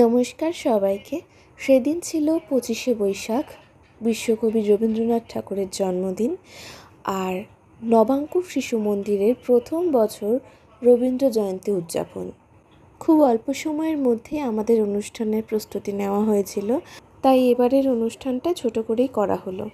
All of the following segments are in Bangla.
নমস্কার সবাইকে। সেদিন ছিল 25শে বৈশাখ, বিশ্বকবি রবীন্দ্রনাথ ঠাকুরের জন্মদিন। আর নবাঙ্কুর শিশু মন্দিরের প্রথম বছর রবীন্দ্র জয়ন্তী উদযাপন। খুব অল্প সময়ের মধ্যে আমাদের অনুষ্ঠানের প্রস্তুতি নেওয়া হয়েছিল, তাই এবারের অনুষ্ঠানটা ছোট করেই করা হলো।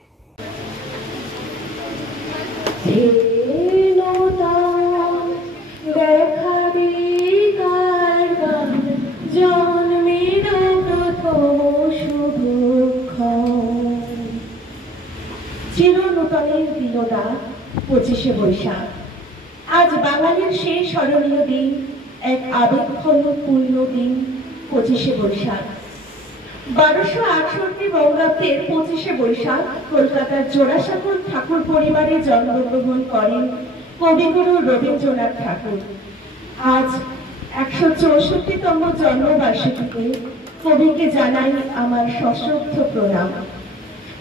চিরনূতনের দিনদা 25শে বৈশাখ। আজ বাঙালির সেই স্মরণীয় দিন, এক আবেগঘন পূর্ণ দিন 25শে বৈশাখ। 1268 বঙ্গাব্দের 25শে বৈশাখ কলকাতার জোড়াসাঁকোর ঠাকুর পরিবারে জন্মগ্রহণ করেন কবিগুরু রবীন্দ্রনাথ ঠাকুর। আজ 164তম জন্মবার্ষিকীতে কবিকে জানাই আমার সশ্রদ্ধ প্রণাম।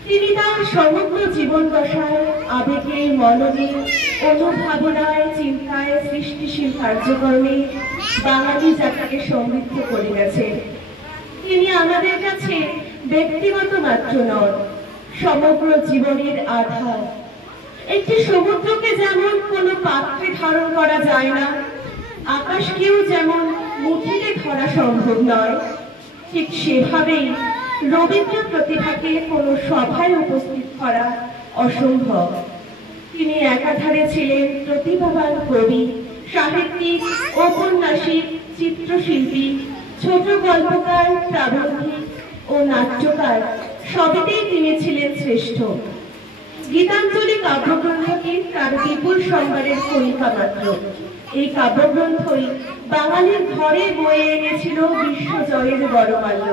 তিনি তার সমগ্র জীবন দশায় আবেগে, মননে, অনুভাবনায়, চিন্তায়, সৃষ্টিশীল কার্যক্রমে বাঙালি জাতিকে সমৃদ্ধ করে গেছেন। তিনি আমাদের কাছে ব্যক্তিগত মাত্র নন, সমগ্র জীবনের আধার। একটি সমুদ্রকে যেমন কোনো পাত্রে ধারণ করা যায় না, আকাশকেও যেমন মুঠিতে ধরা সম্ভব নয়, ঠিক সেভাবেই রবীন্দ্র প্রতিভাকে কোনো সভায় উপস্থিত করা অসম্ভব। তিনি একাধারে ছিলেন প্রতিভাবান কবি, সাহিত্যিক, ঔপন্যাসিক, চিত্রশিল্পী, ছোট গল্পকার, প্রাবন্ধিক ও নাট্যকার, সবেতেই তিনি ছিলেন শ্রেষ্ঠ। গীতাঞ্জলি কাব্যগ্রন্থটি তার বিপুল সম্ভারের কণিকা মাত্র। এই কাব্যগ্রন্থই বাঙালির ঘরে বয়ে এনেছিল বিশ্বজয়ের বড়মাল্য।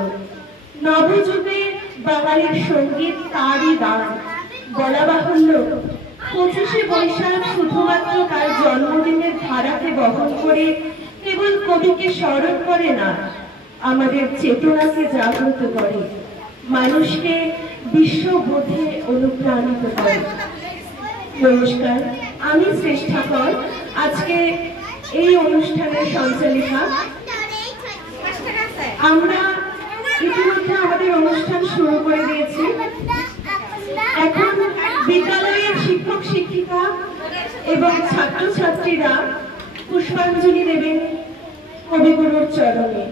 নবযুগে বাঙালির সঙ্গীত তারই দান। বলা বাহুল্য, 25শে বৈশাখ শুধুমাত্র তার জন্মদিনের ধারাকে বহন করে কেবল কবিকে স্মরণ করে না, আমাদের চেতনাকে জাগ্রত করে, মানুষকে বিশ্ববোধে অনুপ্রাণিত করে। নমস্কার, আমি শ্রেষ্ঠা কর, আজকে এই অনুষ্ঠানের সঞ্চালিকা। আমরা ইতিমধ্যে আমাদের অনুষ্ঠান শুরু করে দিয়েছি। এখন বিদ্যালয়ের শিক্ষক শিক্ষিকা এবং ছাত্রছাত্রীরা পুষ্পাঞ্জলি দেবেন কবিগুরুর চরণে।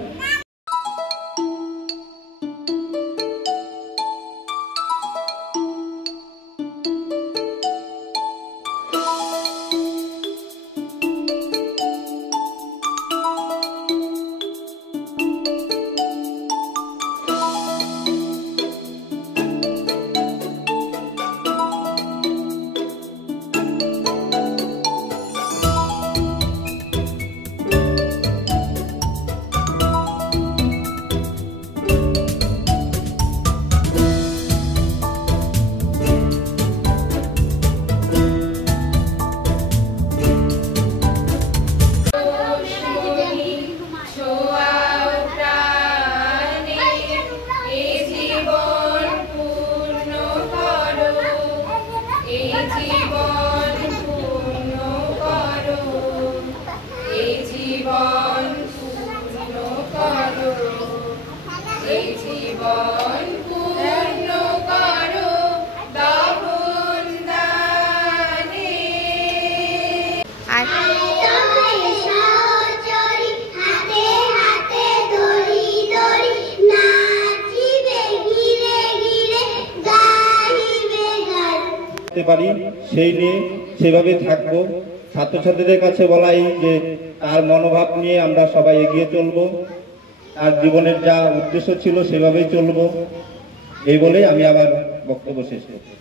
পারি সেই নিয়ে সেভাবে থাকবো। ছাত্রছাত্রীদের কাছে বলাই যে তার মনোভাব নিয়ে আমরা সবাই এগিয়ে চলবো, তার জীবনের যা উদ্দেশ্য ছিল সেভাবেই চলবো, এই বলেই আমি আমার বক্তব্য শেষ করছি।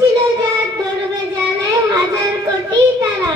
ছিল যার ধরবে জালে হাজার কোটি তারা।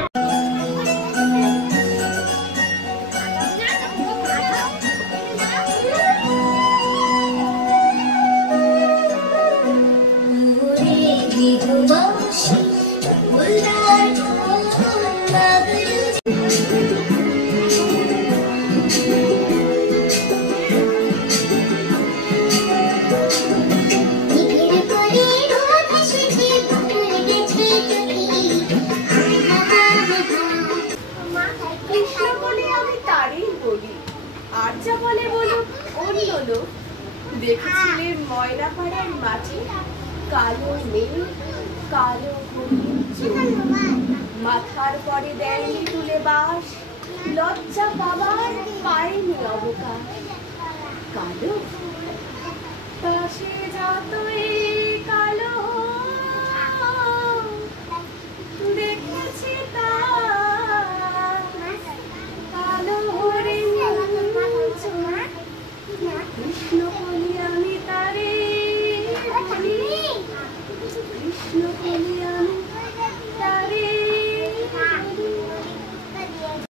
কৃষ্ণ বলে আমি তারই বলি, আর যা বলে বলুক অন্য লোক। দেখেছিলে ময়না পাড়ার মাঠে কালো মেঘ, কালো হরিণ চোখ, মাথার পরে দেয়নি তুলে বাস, লজ্জা পাবার পায়নি অবকাশ। কালো পাশে যতই